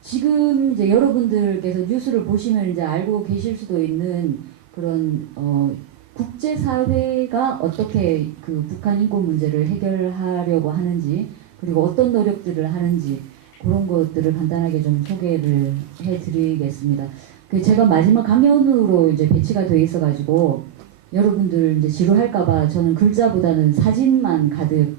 지금 이제 여러분들께서 뉴스를 보시면 이제 알고 계실 수도 있는 그런 국제사회가 어떻게 그 북한 인권 문제를 해결하려고 하는지, 그리고 어떤 노력들을 하는지, 그런 것들을 간단하게 좀 소개를 해드리겠습니다. 그 제가 마지막 강연으로 이제 배치가 돼 있어가지고 여러분들 이제 지루할까봐 저는 글자보다는 사진만 가득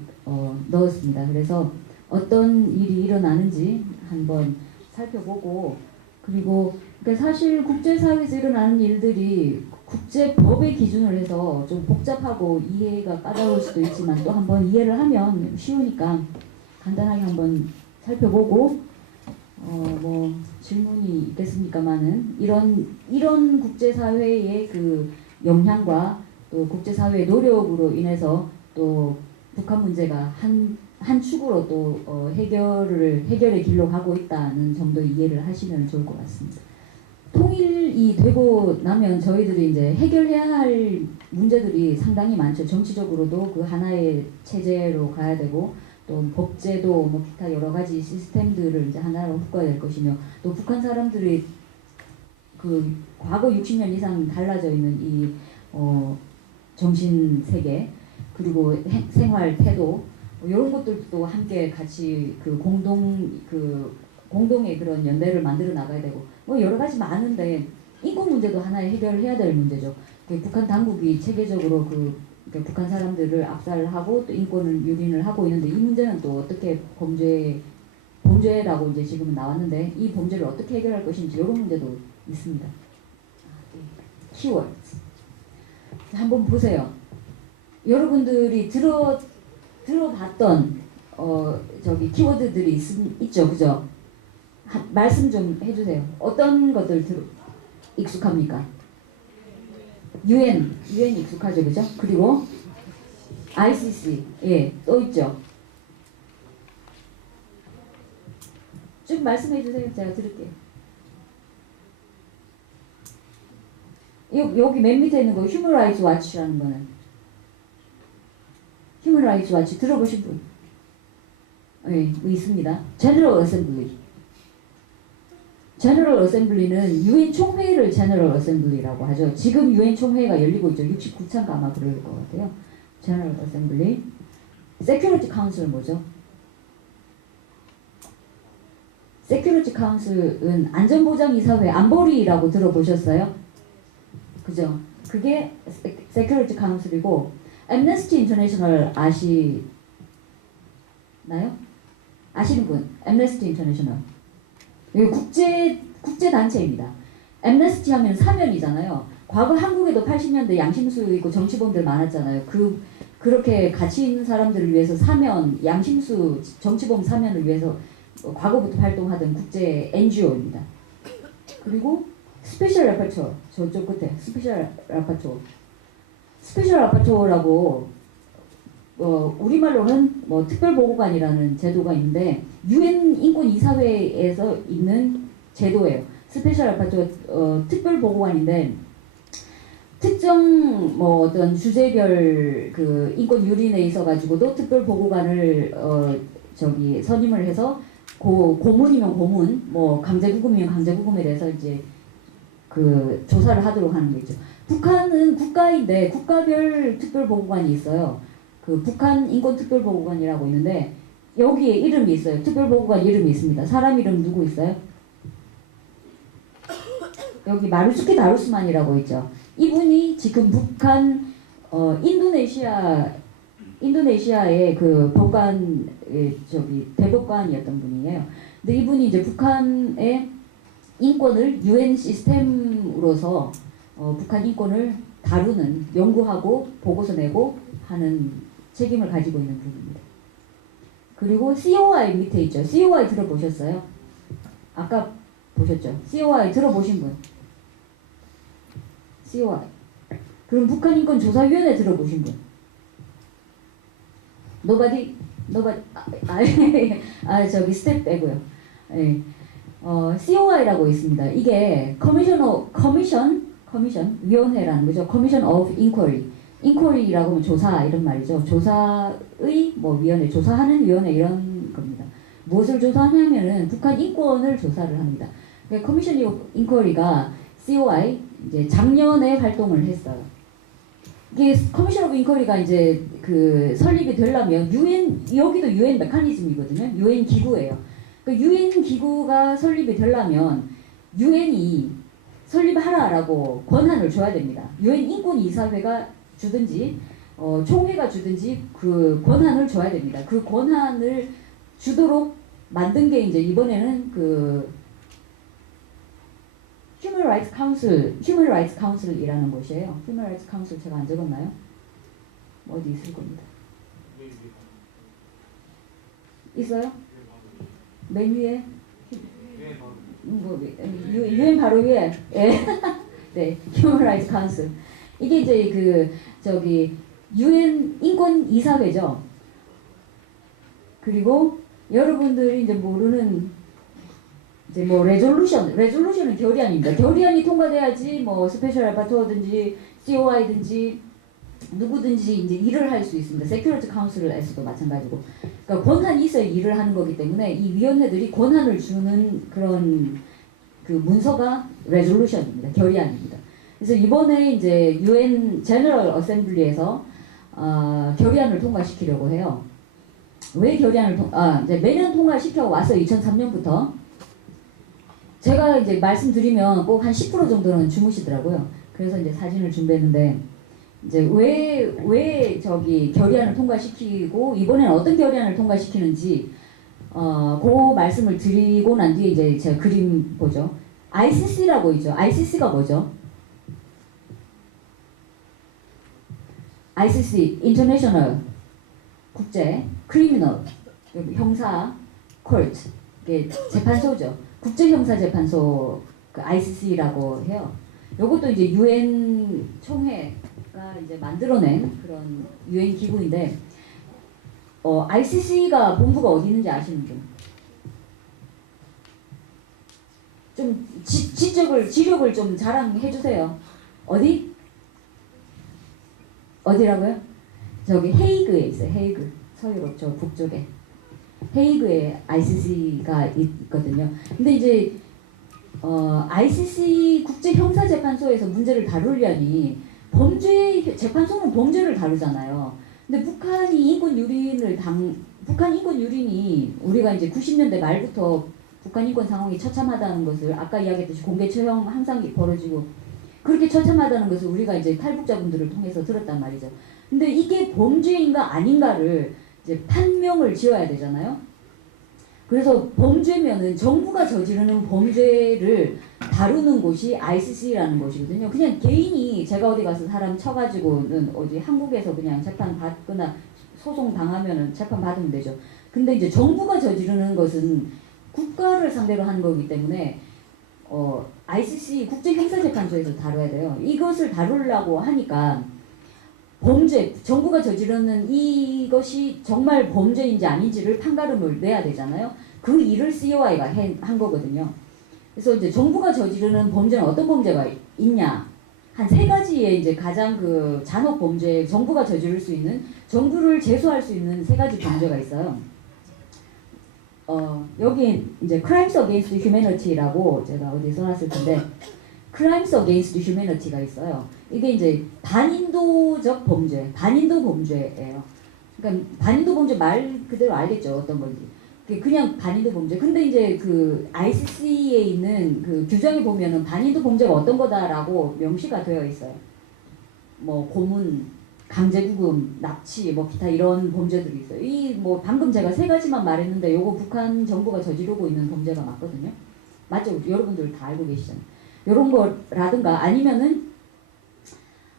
넣었습니다. 그래서 어떤 일이 일어나는지 한번 살펴보고, 그리고 그러니까 사실 국제사회에서 일어나는 일들이 국제법의 기준을 해서 좀 복잡하고 이해가 까다로울 수도 있지만 또 한번 이해를 하면 쉬우니까 간단하게 한번 살펴보고, 뭐 질문이 있겠습니까만은 이런 국제사회의 그 영향과 또 국제사회의 노력으로 인해서 또 북한 문제가 한 축으로 또 해결의 길로 가고 있다는 정도 이해를 하시면 좋을 것 같습니다. 통일이 되고 나면 저희들이 이제 해결해야 할 문제들이 상당히 많죠. 정치적으로도 그 하나의 체제로 가야 되고, 또 법제도 뭐 기타 여러 가지 시스템들을 이제 하나로 묶어야 될 것이며, 또 북한 사람들이 그 과거 60년 이상 달라져 있는 이 정신 세계, 그리고 생활 태도, 이런 것들도 함께 같이 그 공동의 그런 연대를 만들어 나가야 되고, 뭐 여러 가지 많은데 인권 문제도 하나의 해결해야 될 문제죠. 북한 당국이 체계적으로 그러니까 북한 사람들을 압살하고 또 인권을 유린을 하고 있는데, 이 문제는 또 어떻게 범죄라고 이제 지금은 나왔는데 이 범죄를 어떻게 해결할 것인지 이런 문제도 있습니다. 키워드 한번 보세요. 여러분들이 들어봤던 저기 키워드들이 있죠, 그죠? 말씀 좀 해주세요. 어떤 것들 익숙합니까? UN 익숙하죠, 그죠? 그리고 ICC, 예, 또 있죠. 쭉 말씀해 주세요. 제가 들을게요. 여기 맨 밑에 있는 거 휴먼 라이츠 와치라는 거는, 휴먼 라이츠 와치 들어보신 분? 예, 뭐 있습니다. 제너럴 어셈블리는 유엔 총회를 제너럴 어셈블리라고 하죠. 지금 유엔 총회가 열리고 있죠. 69차인가 아마 그럴 것 같아요. 제너럴 어셈블리. 세큐리티 카운슬 뭐죠? 세큐리티 카운슬은 안전보장이사회, 안보리라고 들어보셨어요? 그죠? 그게 세큐리티 카운슬이고, 앰네스티 인터내셔널 아시나요? 아시는 분? 앰네스티 인터내셔널. 국제 단체입니다. 앰네스티 하면 사면이잖아요. 과거 한국에도 80년대 양심수 있고 정치범들 많았잖아요. 그렇게 가치 있는 사람들을 위해서 사면, 양심수 정치범 사면을 위해서 과거부터 활동하던 국제 NGO입니다. 그리고 스페셜 라파토, 저쪽 끝에 스페셜 라파토라고 우리말로는 뭐 특별보고관이라는 제도가 있는데 유엔 인권 이사회에서 있는 제도예요. 스페셜 라파토 특별보고관인데 특정 뭐 어떤 주제별 그 인권 유린에 있어가지고도 특별보고관을 선임을 해서 고문이면 고문, 뭐 강제구금이면 강제구금에 대해서 이제 그 조사를 하도록 하는 거 있죠. 북한은 국가인데 국가별 특별보고관이 있어요. 그 북한 인권특별보고관이라고 있는데 여기에 이름이 있어요. 특별보고관 이름이 있습니다. 사람 이름 누구 있어요? 여기 마루스키 다루스만이라고 있죠. 이분이 지금 북한 인도네시아의 그 법관 대법관이었던 분이에요. 근데 이분이 이제 북한의 인권을 UN 시스템으로서 북한 인권을 다루는, 연구하고 보고서 내고 하는 책임을 가지고 있는 분입니다. 그리고 COI 밑에 있죠. COI 들어보셨어요? 아까 보셨죠? COI 들어보신 분? COI. 그럼 북한인권조사위원회 들어보신 분? Nobody? 저기 스텝 빼고요. 네. COI라고 있습니다. 이게 커미션 위원회라는 거죠. Commission of Inquiry. 인quiry라고 하면 조사 이런 말이죠. 조사의 뭐 위원회, 조사하는 위원회 이런 겁니다. 무엇을 조사하냐면은 북한 인권을 조사를 합니다. 그러니까 커미션 오브 인쿼리가 COI 이제 작년에 활동을 했어요. 이게 커미션 오브 인쿼리가 이제 그 설립이 되려면 UN 여기도 UN 메커니즘이거든요. UN 기구예요. 그 UN 기구가 설립이 되려면 UN이 설립하라라고 권한을 줘야 됩니다. UN 인권이사회가 주든지 총회가 주든지 그 권한을 줘야 됩니다. 그 권한을 주도록 만든 게 이제 이번에는 그 Human Rights Council이라는 곳이에요. Human Rights Council 제가 안 적었나요? 어디 있을 겁니다. 있어요? 맨 위에? UN 바로 위에. 예. 네, Human Rights Council. 이게 이제 그 저기 UN 인권 이사회죠. 그리고 여러분들이 이제 모르는 이제 뭐 레졸루션은 결의안입니다. 결의안이 통과돼야지 뭐 스페셜 라파토어든지 COI든지 누구든지 이제 일을 할 수 있습니다. 세큐리티 카운슬에서도 마찬가지고. 그러니까 권한이 있어야 일을 하는 거기 때문에 이 위원회들이 권한을 주는 그런 그 문서가 레졸루션입니다. 결의안입니다. 그래서 이번에 이제 UN 제너럴 어셈블리에서 결의안을 통과시키려고 해요. 왜 결의안을 이제 매년 통과시켜 왔어요. 2003년부터. 제가 이제 말씀드리면 꼭 한 10% 정도는 주무시더라고요. 그래서 이제 사진을 준비했는데 이제 왜 저기 결의안을 통과시키고 이번에는 어떤 결의안을 통과시키는지 그 말씀을 드리고 난 뒤에 이제 제가 그림 보죠. ICC라고 있죠. ICC가 뭐죠? ICC International 국제 크리미널 형사 코트 이게 재판소죠. 국제형사재판소 그 ICC라고 해요. 이것도 이제 UN 총회가 이제 만들어낸 그런 UN 기구인데 ICC가 본부가 어디 있는지 아시는 분? 좀 지력을 좀 자랑해 주세요. 어디라고요? 저기 헤이그에 있어요. 헤이그 서유럽 저 북쪽에. 헤이그에 ICC가 있거든요. 근데 이제 ICC 국제형사재판소에서 문제를 다루려니 재판소는 범죄를 다루잖아요. 근데 북한 인권 유린이 우리가 이제 90년대 말부터 북한 인권 상황이 처참하다는 것을 아까 이야기했듯이 공개 처형 항상 벌어지고 그렇게 처참하다는 것을 우리가 이제 탈북자분들을 통해서 들었단 말이죠. 근데 이게 범죄인가 아닌가를 이제 판명을 지어야 되잖아요. 그래서 범죄면은 정부가 저지르는 범죄를 다루는 곳이 ICC라는 곳이거든요. 그냥 개인이 제가 어디 가서 사람 쳐가지고는 어디 한국에서 그냥 재판 받거나 소송 당하면은 재판 받으면 되죠. 근데 이제 정부가 저지르는 것은 국가를 상대로 하는 거기 때문에 ICC 국제형사재판소에서 다뤄야 돼요. 이것을 다루려고 하니까 정부가 저지르는 이것이 정말 범죄인지 아닌지를 판가름을 내야 되잖아요. 그 일을 COI가 한 거거든요. 그래서 이제 정부가 저지르는 범죄는 어떤 범죄가 있냐? 한 3가지의 이제 가장 그 잔혹 범죄, 정부가 저지를 수 있는, 정부를 제소할 수 있는 3가지 범죄가 있어요. 여기 이제 Crimes Against Humanity라고 제가 어디 써놨을 텐데, Crimes Against Humanity가 있어요. 이게 이제 반인도적 범죄, 반인도 범죄예요. 그러니까 반인도 범죄 말 그대로 알겠죠, 어떤 건지. 그냥 반인도 범죄. 근데 이제 그 ICC에 있는 그 규정에 보면은 반인도 범죄가 어떤 거다라고 명시가 되어 있어요. 뭐 고문, 강제구금, 납치, 뭐 기타 이런 범죄들이 있어요. 이 뭐 방금 제가 3가지만 말했는데 요거 북한 정부가 저지르고 있는 범죄가 맞거든요. 맞죠? 여러분들 다 알고 계시잖아요. 요런 거라든가 아니면은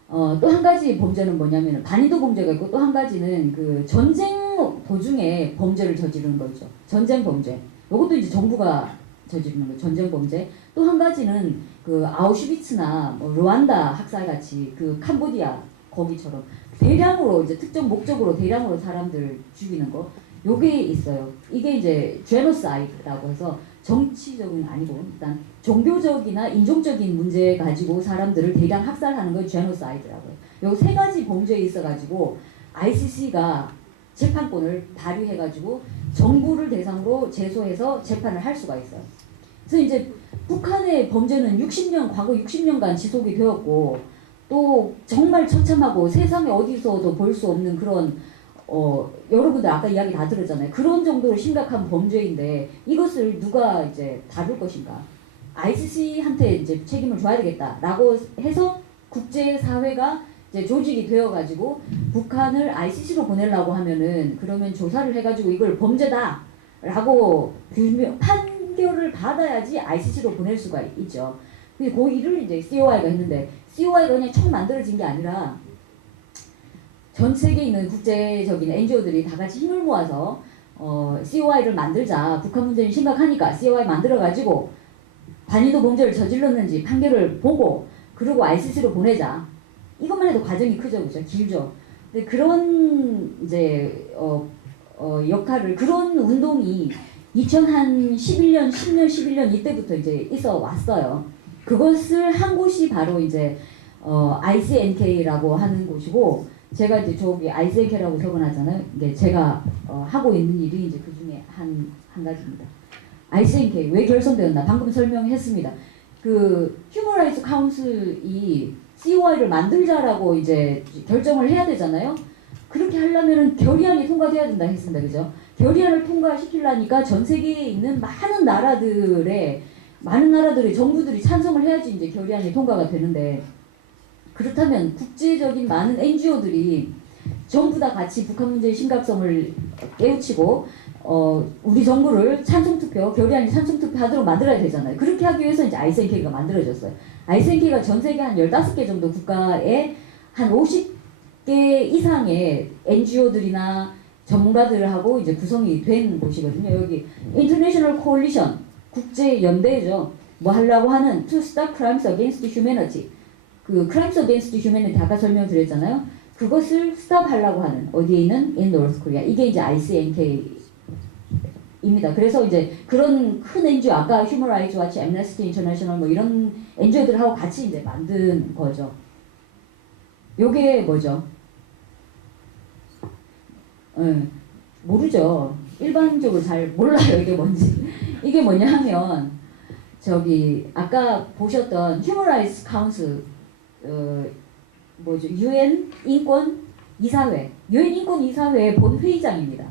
또 한 가지 범죄는 뭐냐면 반인도 범죄가 있고 또 한 가지는 그 전쟁 도중에 범죄를 저지르는 거죠. 전쟁 범죄. 이것도 이제 정부가 저지르는 거 전쟁 범죄. 또 한 가지는 그 아우슈비츠나 뭐 르완다 학살 같이 그 캄보디아 거기처럼 대량으로 이제 특정 목적으로 대량으로 사람들 죽이는 거. 요게 있어요. 이게 이제 제노사이드라고 해서 정치적인 아니고 일단 종교적이나 인종적인 문제 가지고 사람들을 대량 학살하는 걸 제노사이드라고요. 요 3가지 범죄에 있어가지고 ICC가 재판권을 발휘해가지고 정부를 대상으로 제소해서 재판을 할 수가 있어요. 그래서 이제 북한의 범죄는 과거 60년간 지속이 되었고 또 정말 처참하고 세상에 어디서도 볼 수 없는 그런 여러분들 아까 이야기 다 들었잖아요. 그런 정도로 심각한 범죄인데 이것을 누가 이제 다룰 것인가? ICC한테 이제 책임을 져야 되겠다라고 해서 국제사회가 이제 조직이 되어가지고 북한을 ICC로 보내려고 하면은 그러면 조사를 해가지고 이걸 범죄다라고 판결을 받아야지 ICC로 보낼 수가 있죠. 근데 그 일을 이제 COI가 했는데 COI가 그냥 처음 만들어진 게 아니라 전 세계에 있는 국제적인 NGO들이 다 같이 힘을 모아서 COI를 만들자. 북한 문제는 심각하니까 COI 만들어가지고 반인도 범죄를 저질렀는지 판결을 보고 그리고 ICC로 보내자. 이것만 해도 과정이 크죠, 그죠? 길죠. 근데 그런 이제 역할을 그런 운동이 2011년, 10년, 11년 이때부터 이제 있어 왔어요. 그것을 한 곳이 바로 이제 ICNK라고 하는 곳이고 제가 이제 저기 ICNK라고 적어놨잖아요. 이게 제가 하고 있는 일이 이제 그 중에 한 가지입니다. ICNK 왜 결성되었나? 방금 설명했습니다. 그 휴먼 라이츠 카운슬이 COI를 만들자라고 이제 결정을 해야 되잖아요. 그렇게 하려면은 결의안이 통과돼야 된다 했습니다. 그죠? 결의안을 통과시키려니까 전 세계에 있는 많은 나라들의 정부들이 찬성을 해야지 이제 결의안이 통과가 되는데 그렇다면 국제적인 많은 NGO들이 전부 다 같이 북한 문제의 심각성을 깨우치고 우리 정부를 결의안이 찬성투표하도록 만들어야 되잖아요. 그렇게 하기 위해서 이제 ICNK가 만들어졌어요. ICNK가 전 세계 한 15개 정도 국가에 한 50개 이상의 NGO들이나 전문가들하고 이제 구성이 된 곳이거든요. 여기 International Coalition, 국제연대죠. 뭐 하려고 하는 To Stop Crimes Against Humanity. 그 Crimes Against Humanity 아까 설명드렸잖아요. 그것을 스탑 하려고 하는 어디에 있는 in North Korea. 이게 이제 ICNK입니다. 그래서 이제 그런 큰 NGO 아까 Human Rights Watch, Amnesty International 뭐 이런 NGO들하고 같이 이제 만든 거죠. 요게 뭐죠? 모르죠. 일반적으로 잘 몰라요. 이게 뭔지. 이게 뭐냐 하면 저기 아까 보셨던 Human Rights Council 뭐죠? UN 인권 이사회, UN 인권 이사회의 본 회의장입니다.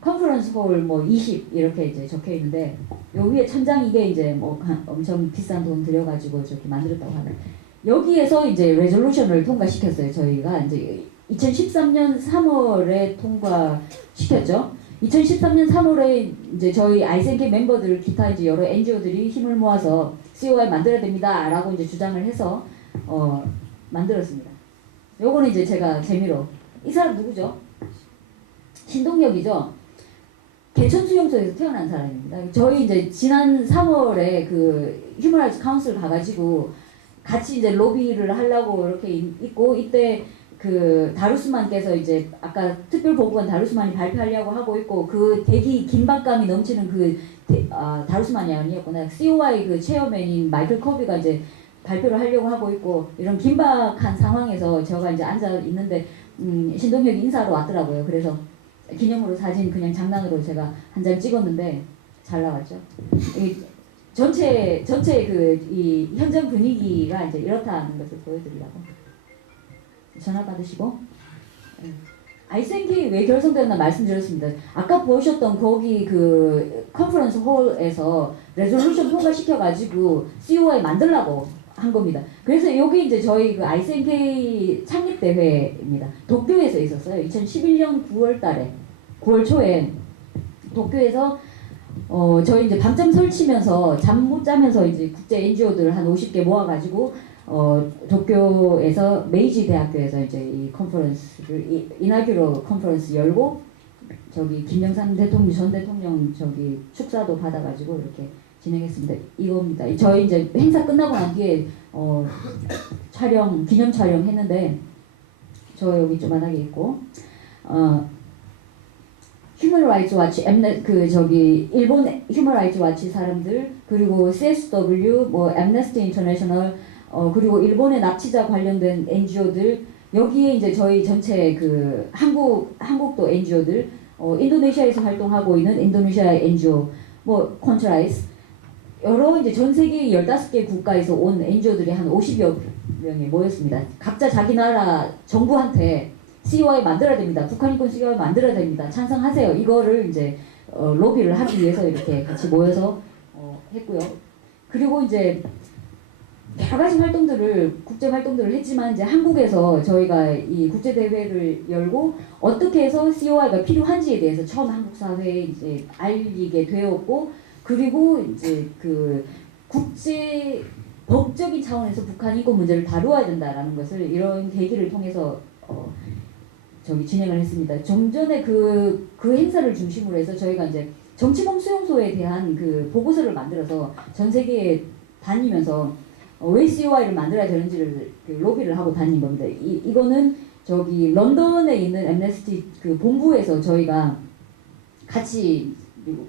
컨퍼런스 홀 뭐 20 이렇게 이제 적혀 있는데 요 위에 천장 이게 이제 뭐 엄청 비싼 돈 들여가지고 저렇게 만들었다고 하는 여기에서 이제 레졸루션을 통과시켰어요. 저희가 이제 2013년 3월에 통과시켰죠. 2013년 3월에 이제 저희 ICNK 멤버들 기타 이제 여러 NGO들이 힘을 모아서 COI 만들어야 됩니다라고 이제 주장을 해서 만들었습니다. 요거는 이제 제가 재미로 이 사람 누구죠? 신동엽이죠. 개천수용소에서 태어난 사람입니다. 저희 이제 지난 3월에 그 휴먼 라이츠 카운슬 가가지고 같이 이제 로비를 하려고 이렇게 있고 이때 그 다루스만께서 이제 아까 특별보고관 다루스만이 발표하려고 하고 있고 그 대기 긴박감이 넘치는 그 다루스만이 아니었구나. COI 그 체어맨인 마이클 커비가 이제 발표를 하려고 하고 있고 이런 긴박한 상황에서 제가 이제 앉아 있는데 신동엽이 인사하러 왔더라고요. 그래서 기념으로 사진 그냥 장난으로 제가 한 장 찍었는데 잘 나왔죠. 이 전체 그 이 현장 분위기가 이제 이렇다는 것을 보여드리려고 전화 받으시고 ICNK 왜 결성되었나 말씀드렸습니다. 아까 보셨던 거기 그 컨퍼런스 홀에서 레졸루션 통과시켜가지고 COI 만들라고 한 겁니다. 그래서 여기 이제 저희 그 ICNK 창립 대회입니다. 도쿄에서 있었어요. 2011년 9월 초에 도쿄에서 저희 이제 밤잠 설치면서 잠 못 자면서 이제 국제 NGO들 한 50개 모아가지고 도쿄에서 메이지 대학교에서 이제 이 컨퍼런스를 이나규로 컨퍼런스 열고 저기 김영삼 대통령 전 대통령 저기 축사도 받아가지고 이렇게 진행했습니다. 이겁니다. 저희 이제 행사 끝나고 난 뒤에 기념 촬영 했는데 저 여기 조만하게 있고 휴먼 라이츠 와치 그 저기 일본 휴먼 라이츠 와치 사람들 그리고 CSW 뭐 엠네스티 인터내셔널 그리고 일본의 납치자 관련된 NGO들 여기에 이제 저희 전체 그 한국도 NGO들 인도네시아에서 활동하고 있는 인도네시아의 NGO, 뭐 콘트라이스, 여러 이제 전 세계 15개 국가에서 온 NGO들이 한 50여 명이 모였습니다. 각자 자기 나라 정부한테 COI 만들어야 됩니다. 북한 인권 COI 만들어야 됩니다. 찬성하세요. 이거를 이제 로비를 하기 위해서 이렇게 같이 모여서 했고요. 그리고 이제 여러 가지 활동들을, 국제 활동들을 했지만, 이제 한국에서 저희가 이 국제 대회를 열고 어떻게 해서 COI가 필요한지에 대해서 처음 한국 사회에 이제 알리게 되었고, 그리고 이제 그 국제 법적인 차원에서 북한 인권 문제를 다루어야 된다라는 것을 이런 계기를 통해서 진행을 했습니다. 좀 전에 그 행사를 중심으로 해서 저희가 이제 정치범 수용소에 대한 그 보고서를 만들어서 전 세계에 다니면서 왜 COI를 만들어야 되는지를 그 로비를 하고 다닌 겁니다. 이거는 런던에 있는 엠네스티 그 본부에서 저희가 같이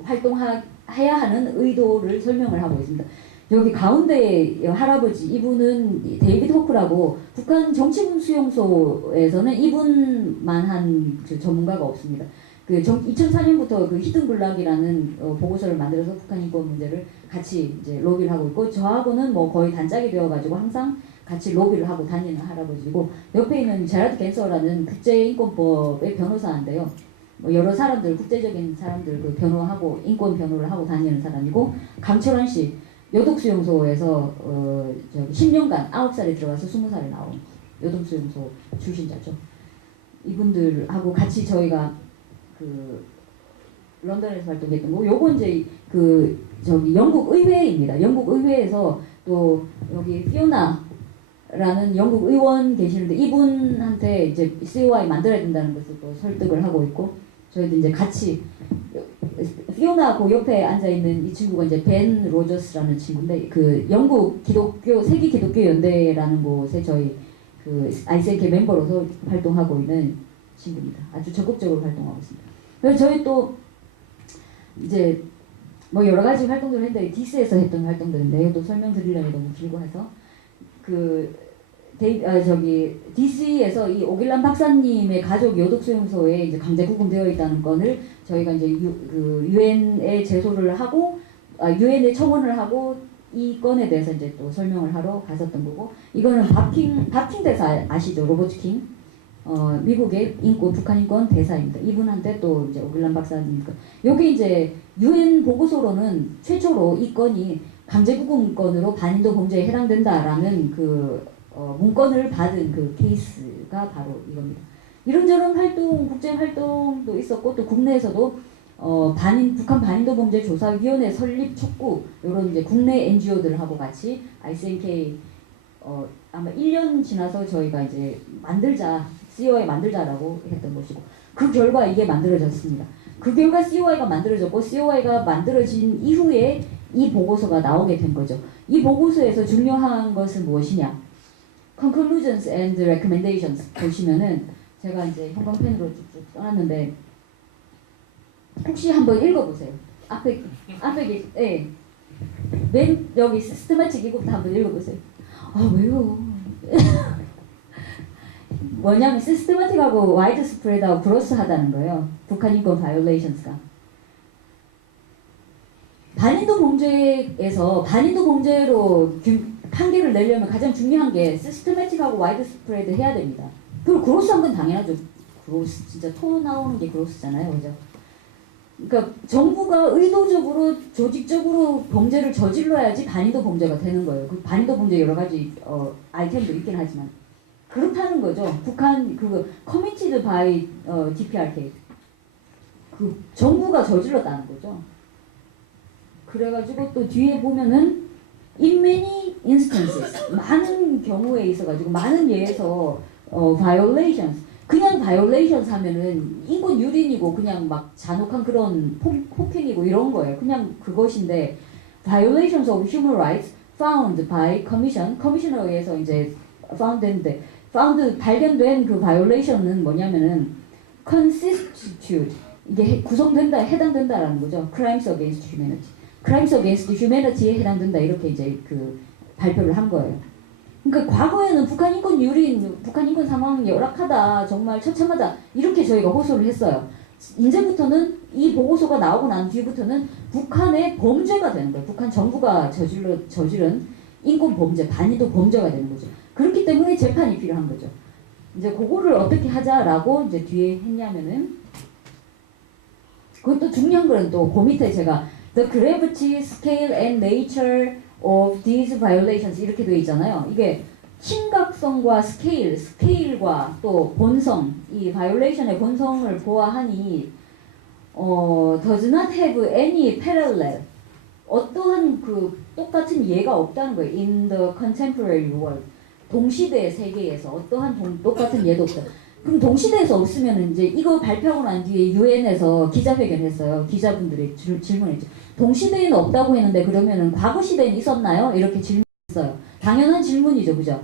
활동해야 하는 의도를 설명을 하고 있습니다. 여기 가운데 할아버지, 이분은 데이비드 호크라고, 북한 정치범 수용소에서는 이분만 한 전문가가 없습니다. 2004년부터 그 히든 블락이라는 보고서를 만들어서 북한 인권 문제를 같이 이제 로비를 하고 있고, 저하고는 뭐 거의 단짝이 되어가지고 항상 같이 로비를 하고 다니는 할아버지고, 옆에 있는 제라드 겐서라는 국제인권법의 변호사인데요. 뭐 여러 사람들, 국제적인 사람들 그 변호하고 인권 변호를 하고 다니는 사람이고, 강철환 씨 요독수용소에서 10년간 9살에 들어가서 20살에 나온 요독수용소 출신자죠. 이분들하고 같이 저희가 그 런던에서 활동했던 거고, 요거 이제 영국 의회입니다. 영국 의회에서 또 여기 피오나라는 영국 의원 계시는데, 이분한테 이제 COI 만들어야 된다는 것을 또 설득을 하고 있고, 저희도 이제 같이, 피오나 그 옆에 앉아 있는 이 친구가 이제 벤 로저스라는 친구인데, 그 영국 세계 기독교 연대라는 곳에 저희 그 ICNK 멤버로서 활동하고 있는 친구입니다. 아주 적극적으로 활동하고 있습니다. 그래서 저희 또 이제 뭐 여러 가지 활동들을 했는데, 디스에서 했던 활동들인데 또 설명드리려면 너무 길고 해서 DC에서 이 오길란 박사님의 가족 요독수용소에 이제 강제 구금되어 있다는 건을 저희가 이제 유엔에 제소를 하고, 유엔에 청원을 하고, 이 건에 대해서 이제 또 설명을 하러 갔었던 거고, 이거는 바킹 대사 아시죠? 로버트 킹. 미국의 북한 인권 대사입니다. 이분한테 또 이제 오길란 박사님, 여기 이제 유엔 보고서로는 최초로 이 건이 강제구금 건으로 반인도 범죄에 해당된다라는 문건을 받은 그 케이스가 바로 이겁니다. 이런저런 활동, 국제 활동도 있었고, 또 국내에서도 북한 반인도 범죄 조사위원회 설립 촉구, 이런 이제 국내 NGO들하고 같이 ICNK 아마 1년 지나서 저희가 이제 COI 만들자라고 했던 것이고, 그 결과 이게 만들어졌습니다. 그 결과 COI가 만들어졌고, COI가 만들어진 이후에 이 보고서가 나오게 된 거죠. 이 보고서에서 중요한 것은 무엇이냐? Conclusions and Recommendations 보시면은, 제가 이제 형광펜으로 쭉쭉 써놨는데 혹시 한번 읽어보세요. 앞에 예. 맨 여기 시스테마틱 이것부터 한번 읽어보세요. 왜요? 뭐냐면 시스테마틱하고 와이드 스프레드하고 그로스하다는 거예요. 북한 인권 바이올레이션스가. 반인도 범죄로 판결을 내려면 가장 중요한 게 시스테마틱하고 와이드 스프레드 해야 됩니다. 그리고 그로스한 건 당연하죠. 그로스 진짜 토 나오는 게 그로스잖아요, 그죠? 그러니까 정부가 의도적으로 조직적으로 범죄를 저질러야지 반인도 범죄가 되는 거예요. 그 반인도 범죄 여러 가지 아이템도 있긴 하지만 그렇다는 거죠. 북한 committed by DPRK, 그 정부가 저질렀다는 거죠. 그래가지고 또 뒤에 보면은 in many instances, 많은 경우에 있어가지고 많은 예에서 violations, 그냥 violations 하면은 인권 유린이고 그냥 막 잔혹한 그런 폭행이고 이런 거예요. 그냥 그것인데 violations of human rights found by commission, 커미셔너에 의해서 이제 발견된 그 violation은 뭐냐면은 constitute, 이게 구성된다, 해당된다라는 거죠. crimes against humanity. crimes against humanity에 해당된다, 이렇게 이제 발표를 한 거예요. 그러니까 과거에는 북한 인권 유린, 북한 인권 상황이 열악하다, 정말 처참하다, 이렇게 저희가 호소를 했어요. 이제부터는 이 보고서가 나오고 난 뒤부터는 북한의 범죄가 되는 거예요. 북한 정부가 저지른 인권 범죄, 반인도 범죄가 되는 거죠. 그렇기 때문에 재판이 필요한 거죠. 이제 그거를 어떻게 하자라고 이제 뒤에 했냐면은, 그것도 중요한 거는 또 그 밑에 제가 The gravity, scale and nature of these violations 이렇게 되어 있잖아요. 이게 심각성과 스케일과 또 본성, 이 violation의 본성을 보아하니 does not have any parallel, 어떠한 그 똑같은 예가 없다는 거예요. In the contemporary world, 동시대의 세계에서 어떠한 똑같은 예도 없다. 그럼 동시대에서 없으면 이제 이거 발표하고 난 뒤에 유엔에서 기자회견했어요. 기자분들이 질문했죠. 동시대에는 없다고 했는데 그러면은 과거 시대에는 있었나요? 이렇게 질문했어요. 당연한 질문이죠, 그죠?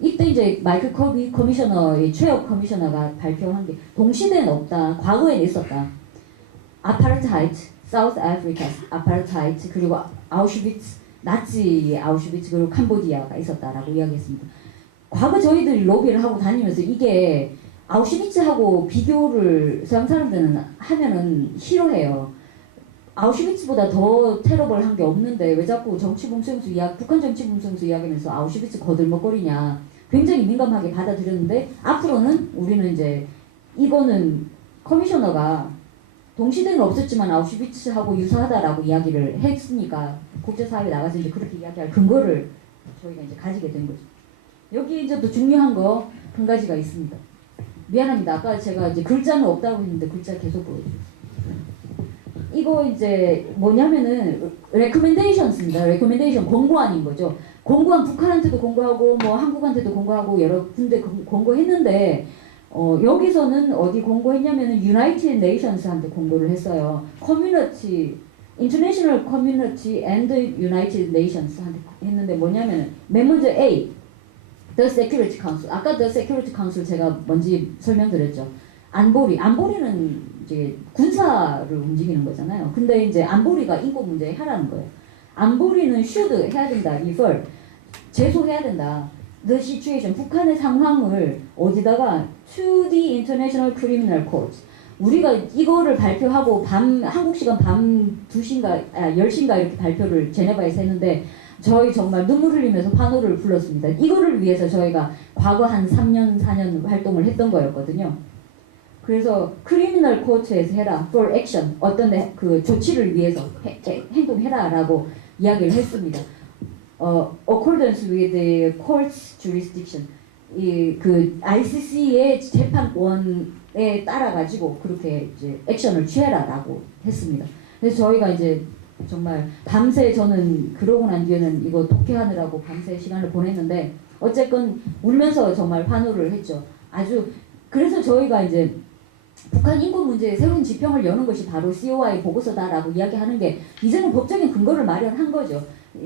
이때 이제 마이클 커비 커미셔너, 최혁 커미셔너가 발표한 게 동시대에는 없다, 과거에는 있었다. 아파르타이트, 사우스 아프리카 아파르타이트, 그리고 아우슈비츠, 나치의 아우슈비츠, 그리고 캄보디아가 있었다라고 이야기했습니다. 과거 저희들이 로비를 하고 다니면서 이게 아우슈비츠하고 비교를 서양 사람들은 하면은 싫어해요. 아우슈비츠보다 더 테러벌한 게 없는데 왜 자꾸 정치범죄수 이야기, 북한 정치범죄수 이야기하면서 아우슈비츠 거들먹거리냐, 굉장히 민감하게 받아들였는데, 앞으로는 우리는 이제 이거는 커미셔너가 동시대는 없었지만 아우슈비츠하고 유사하다라고 이야기를 했으니까 국제사회에 나가서 이제 그렇게 이야기할 근거를 저희가 이제 가지게 된 거죠. 여기 이제 또 중요한 거 한 가지가 있습니다. 미안합니다. 아까 제가 이제 글자는 없다고 했는데 글자 계속 보여드렸어요. 이거 이제 뭐냐면은 레코멘데이션스입니다. 레코멘데이션, 권고안인 거죠. 권고안 북한한테도 권고하고 뭐 한국한테도 권고하고 여러 군데 권고했는데 여기서는 어디 권고했냐면은 유나이티드 네이션스한테 권고를 했어요. 커뮤니티, 인터내셔널 커뮤니티 앤드 유나이티드 네이션스한테 했는데 뭐냐면은 맨 먼저 A, The Security Council. 아까 The Security Council 제가 뭔지 설명드렸죠. 안보리는 이제 군사를 움직이는 거잖아요. 근데 이제 안보리가 인권 문제에 하라는 거예요. 안보리는 should 해야 된다, refer 제소해야 된다. The situation, 북한의 상황을 어디다가 to the International Criminal Court. 우리가 이거를 발표하고 한국 시간 밤 2시인가 10시인가 이렇게 발표를 제네바에서 했는데 저희 정말 눈물 흘리면서 환호를 불렀습니다. 이거를 위해서 저희가 과거 한 3년 4년 활동을 했던 거였거든요. 그래서 크리미널 코트에서 해라, for action, 어떤 그 조치를 위해서 행동해라라고 이야기를 했습니다. accordance with the court's jurisdiction, 그 ICC의 재판권에 따라 가지고 그렇게 이제 액션을 취해라라고 했습니다. 그래서 저희가 이제 정말 밤새, 저는 그러고 난 뒤에는 이거 독해하느라고 밤새 시간을 보냈는데 어쨌건 울면서 정말 환호를 했죠. 아주. 그래서 저희가 이제 북한 인권 문제에 새로운 지평을 여는 것이 바로 COI 보고서다라고 이야기하는 게 이제는 법적인 근거를 마련한 거죠.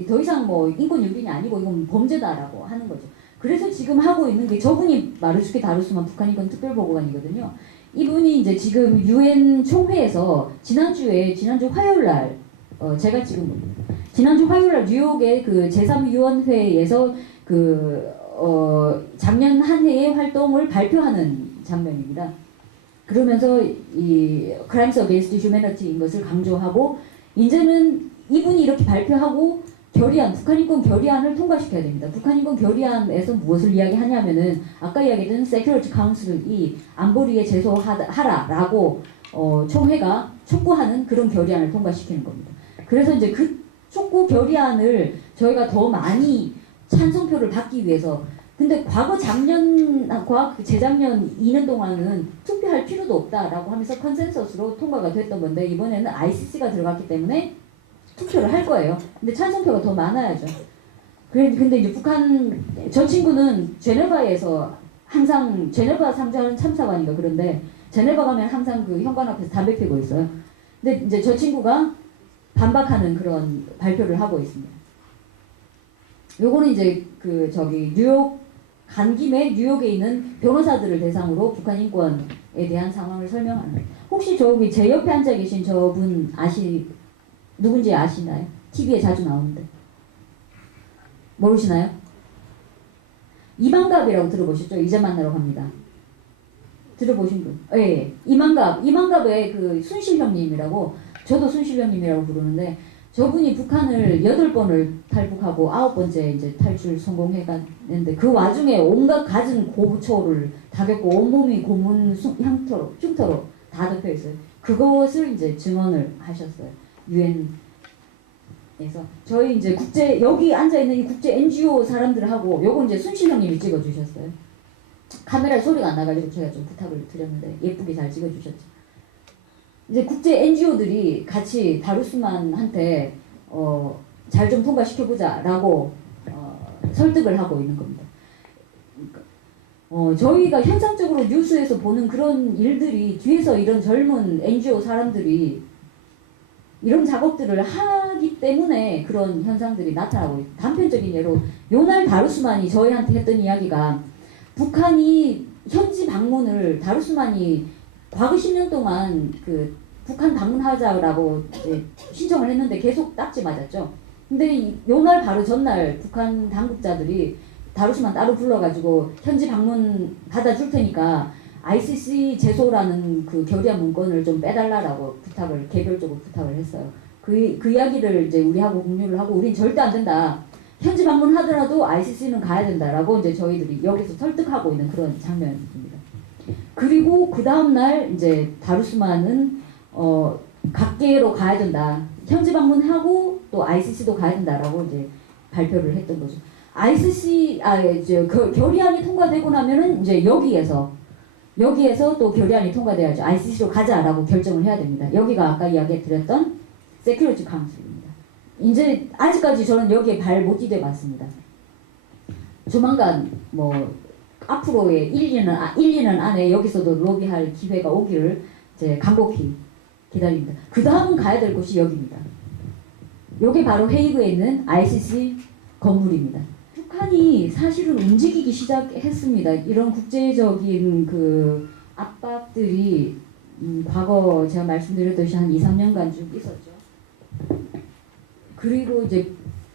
더 이상 뭐 인권 유린이 아니고 이건 범죄다라고 하는 거죠. 그래서 지금 하고 있는 게, 저분이 마루스키 다루스만 북한 인권 특별보고관이거든요. 이분이 이제 지금 UN 총회에서 지난주 화요일 날 제가 지금 지난주 화요일 날 뉴욕의 그 제3위원회에서 작년 한 해의 활동을 발표하는 장면입니다. 그러면서 이 Crimes Against Humanity인 것을 강조하고, 이제는 이분이 이렇게 발표하고 북한 인권 결의안을 통과시켜야 됩니다. 북한 인권 결의안에서 무엇을 이야기하냐면은 아까 이야기했던 Security Council이 안보리에 제소하라라고 총회가 촉구하는 그런 결의안을 통과시키는 겁니다. 그래서 이제 그 촉구 결의안을 저희가 더 많이 찬성표를 받기 위해서, 근데 재작년 2년 동안은 투표할 필요도 없다라고 하면서 컨센서스로 통과가 됐던 건데, 이번에는 ICC가 들어갔기 때문에 투표를 할 거예요. 근데 찬성표가 더 많아야죠. 근데 이제 저 친구는 제네바에서 항상, 제네바 상장 참사관인가 그런데, 제네바 가면 항상 그 현관 앞에서 담배 피고 있어요. 근데 이제 저 친구가 반박하는 그런 발표를 하고 있습니다. 요거는 이제 뉴욕 간 김에 뉴욕에 있는 변호사들을 대상으로 북한 인권에 대한 상황을 설명하는. 혹시 저기 제 옆에 앉아 계신 저분 누군지 아시나요? TV에 자주 나오는데. 모르시나요? 이방갑이라고 들어보셨죠? 이제 만나러 갑니다. 들어보신 분? 예, 예. 이만갑의 그 순실 형님이라고, 저도 순실 형님이라고 부르는데, 저분이 북한을 8번을 탈북하고 9번째 이제 탈출 성공해갔는데, 그 와중에 온갖 갖은 고초를 다 겪고 온몸이 고문 흉터로 다 덮여 있어요. 그것을 이제 증언을 하셨어요. 유엔에서. 저희 이제 여기 앉아있는 이 국제 NGO 사람들하고, 요거 이제 순실 형님이 찍어주셨어요. 카메라에 소리가 안 나가지고 제가 좀 부탁을 드렸는데 예쁘게 잘 찍어주셨죠. 이제 국제 NGO들이 같이 다루스만한테 잘 좀 통과시켜보자라고 설득을 하고 있는 겁니다. 그러니까 저희가 현상적으로 뉴스에서 보는 그런 일들이 뒤에서 이런 젊은 NGO 사람들이 이런 작업들을 하기 때문에 그런 현상들이 나타나고 있어요. 단편적인 예로 요날 다루스만이 저희한테 했던 이야기가, 북한이 현지 방문을 다루스만이 과거 10년 동안 그 북한 방문하자라고 신청을 했는데 계속 딱지 맞았죠. 근데 요날 바로 전날 북한 당국자들이 다루스만 따로 불러가지고 현지 방문 받아줄 테니까 ICC 제소라는 그 결의안 문건을 좀 빼달라라고 개별적으로 부탁을 했어요. 그 이야기를 이제 우리하고 공유를 하고, 우린 절대 안 된다. 현지 방문하더라도 ICC는 가야 된다라고 이제 저희들이 여기서 설득하고 있는 그런 장면입니다. 그리고 그 다음날 이제 다루스만은 각계로 가야 된다. 현지 방문하고 또 ICC도 가야 된다라고 이제 발표를 했던 거죠. 그 결의안이 통과되고 나면은 이제 여기에서 또 결의안이 통과돼야죠. ICC로 가자라고 결정을 해야 됩니다. 여기가 아까 이야기 드렸던 세큐리티 카운슬입니다. 이제 아직까지 저는 여기에 발 못 디뎌 봤습니다. 조만간 뭐 앞으로의 1, 2년 안에 여기서도 로비할 기회가 오기를 이제 간곡히 기다립니다. 그 다음은 가야 될 곳이 여기입니다. 여기 바로 헤이그에 있는 ICC 건물입니다. 북한이 사실은 움직이기 시작했습니다. 이런 국제적인 그 압박들이 과거 제가 말씀드렸듯이 한 2, 3년간 쭉 있었죠. 그리고 이제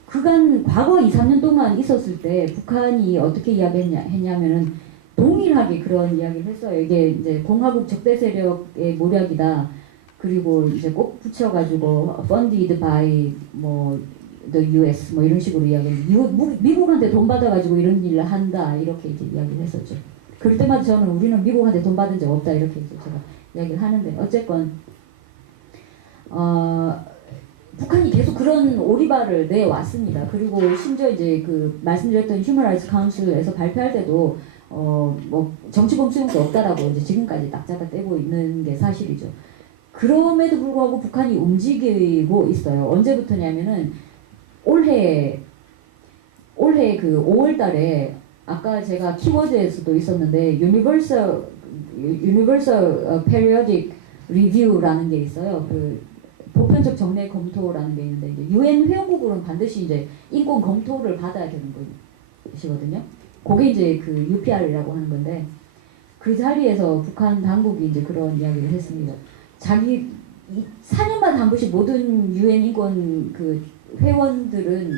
과거 2, 3년 동안 있었을 때 북한이 어떻게 이야기했냐면은 동일하게 그런 이야기를 했어요. 이게 이제 공화국 적대 세력의 모략이다. 그리고 이제 꼭 붙여가지고 funded by 뭐 the US 뭐 이런 식으로 이야기했는데, 미국한테 돈 받아가지고 이런 일을 한다 이렇게 이제 이야기를 했었죠. 그럴 때마다 저는 우리는 미국한테 돈 받은 적 없다 이렇게 이제 제가 이야기를 하는데, 어쨌건 북한이 계속 그런 오리발을 내왔습니다. 그리고 심지어 이제 그 말씀드렸던 휴먼 라이츠 카운슬에서 발표할 때도 뭐 정치범 수용도 없다라고 이제 지금까지 낙자가 떼고 있는 게 사실이죠. 그럼에도 불구하고 북한이 움직이고 있어요. 언제부터냐면은 올해 그 5월달에 아까 제가 키워드에서도 있었는데 Universal Periodic Review라는 게 있어요. 그 보편적 정례 검토라는 게 있는데, 이제 UN 회원국으로는 반드시 이제 인권 검토를 받아야 되는 것이거든요. 그게 이제 그 UPR이라고 하는 건데, 그 자리에서 북한 당국이 이제 그런 이야기를 했습니다. 4년마다 한 번씩 모든 UN 인권 그 회원들은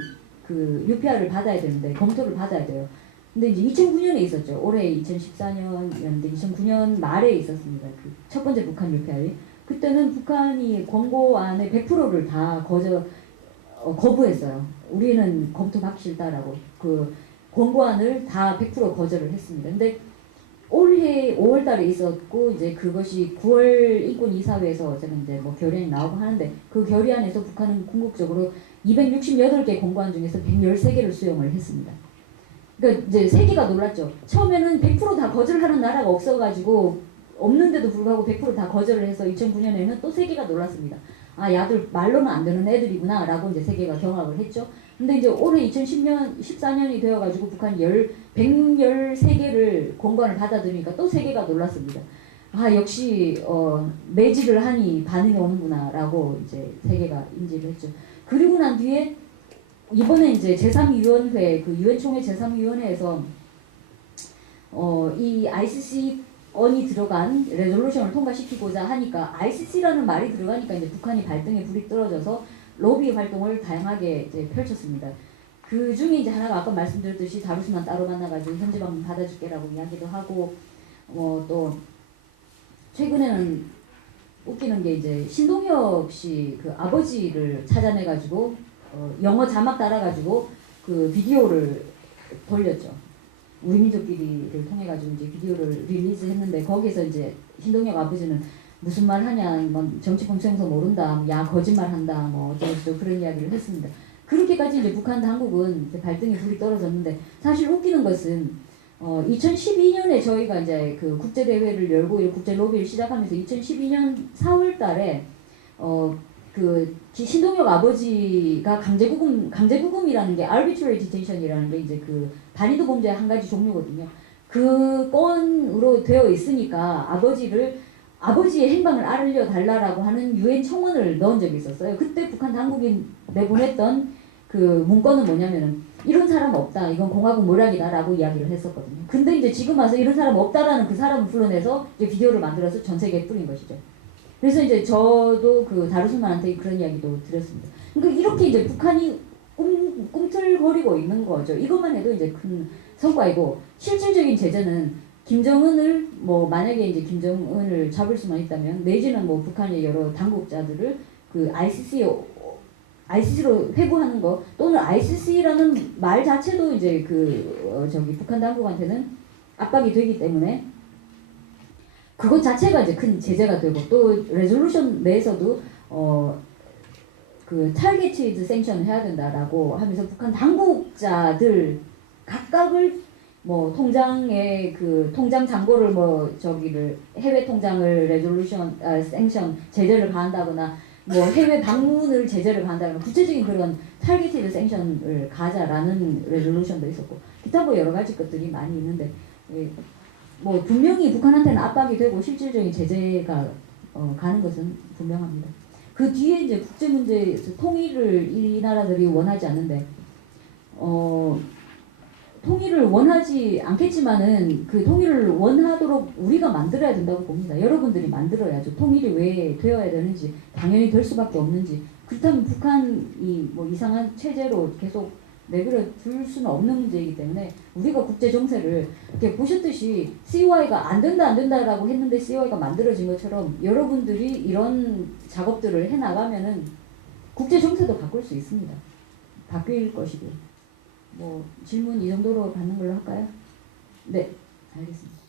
그 UPR을 받아야 되는데, 검토를 받아야 돼요. 근데 이제 2009년에 있었죠. 올해 2014년이었는데 2009년 말에 있었습니다. 그 첫 번째 북한 UPR이. 그때는 북한이 권고안의 100%를 다 거부했어요. 우리는 검토받기 싫다라고 그 권고안을 다 100% 거절을 했습니다. 근데 올해 5월달에 있었고, 이제 그것이 9월 인권이사회에서 어쨌든 이제 뭐 결의안이 나오고 하는데, 그 결의안에서 북한은 궁극적으로 268개 권고안 중에서 113개를 수용을 했습니다. 그러니까 이제 세계가 놀랐죠. 처음에는 100% 다 거절하는 나라가 없어가지고, 없는데도 불구하고 100% 다 거절을 해서 2009년에는 또 세계가 놀랐습니다. 아, 야들 말로는 안 되는 애들이구나 라고 이제 세계가 경악을 했죠. 근데 이제 올해 2014년이 되어가지고 북한이 113개를 권고안을 받아들이니까 또 세계가 놀랐습니다. 아, 역시 매질을 하니 반응이 오는구나 라고 이제 세계가 인지를 했죠. 그리고 난 뒤에 이번에 이제 제3위원회, 그 유엔 총회 제3위원회에서 이 ICC 언이 들어간 레졸루션을 통과시키고자 하니까, ICC라는 말이 들어가니까 이제 북한이 발등에 불이 떨어져서 로비 활동을 다양하게 이제 펼쳤습니다. 그 중에 이제 하나가 아까 말씀드렸듯이 다루스만 따로 만나가지고 현지 방문 받아줄게라고 이야기도 하고, 또 최근에는 웃기는 게 이제 신동엽 씨 그 아버지를 찾아내가지고 영어 자막 따라가지고 그 비디오를 돌렸죠. 우리 민족끼리를 통해 가지고 이제 비디오를 릴리즈했는데 거기서 이제 신동엽 아버지는 무슨 말 하냐, 뭐 정치 공청에서 모른다, 야 거짓말한다, 뭐 어쩌고저쩌고 그런 이야기를 했습니다. 그렇게까지 이제 북한 당국은 이제 발등에 불이 떨어졌는데 사실 웃기는 것은 2012년에 저희가 이제 그 국제 대회를 열고 이 국제 로비를 시작하면서 2012년 4월달에 그 신동엽 아버지가 강제구금이라는 게 arbitrary detention이라는 게 이제 그 반의도 범죄의 한 가지 종류거든요. 그 건으로 되어 있으니까 아버지의 행방을 알려달라고 하는 유엔 청원을 넣은 적이 있었어요. 그때 북한 당국이 내보냈던 그 문건은 뭐냐면은 이런 사람 없다. 이건 공화국 모략이다라고 이야기를 했었거든요. 근데 이제 지금 와서 이런 사람 없다라는 그 사람을 불러내서 이제 비디오를 만들어서 전 세계에 뿌린 것이죠. 그래서 이제 저도 그 다루스만한테 그런 이야기도 드렸습니다. 그러니까 이렇게 이제 북한이 꿈틀거리고 있는 거죠. 이것만 해도 이제 큰 성과이고 실질적인 제재는 김정은을 뭐 만약에 이제 김정은을 잡을 수만 있다면 내지는 뭐 북한의 여러 당국자들을 그 ICC로 회부하는 거 또는 ICC라는 말 자체도 이제 북한 당국한테는 압박이 되기 때문에 그것 자체가 이제 큰 제재가 되고 또 레졸루션 내에서도 그 타겟티드 생션을 해야 된다라고 하면서 북한 당국자들 각각을 뭐 통장에 그 통장 잔고를 해외 통장을 레졸루션 생션 제재를 가한다거나 뭐 해외 방문을 제재를 가한다거나 구체적인 그런 타겟티드 생션을 가자라는 레졸루션도 있었고 기타 뭐 여러 가지 것들이 많이 있는데 뭐 분명히 북한한테는 압박이 되고 실질적인 제재가 가는 것은 분명합니다. 그 뒤에 이제 국제 문제에서 통일을 이 나라들이 원하지 않는데 통일을 원하지 않겠지만은 그 통일을 원하도록 우리가 만들어야 된다고 봅니다. 여러분들이 만들어야죠. 통일이 왜 되어야 되는지, 당연히 될 수밖에 없는지. 그렇다면 북한이 뭐 이상한 체제로 계속 내버려 둘 수는 없는 문제이기 때문에 우리가 국제 정세를 이렇게 보셨듯이 CY가 안 된다라고 했는데 CY가 만들어진 것처럼 여러분들이 이런 작업들을 해 나가면은 국제 정세도 바꿀 수 있습니다. 바뀔 것이고. 뭐 질문 이 정도로 받는 걸로 할까요? 네, 알겠습니다.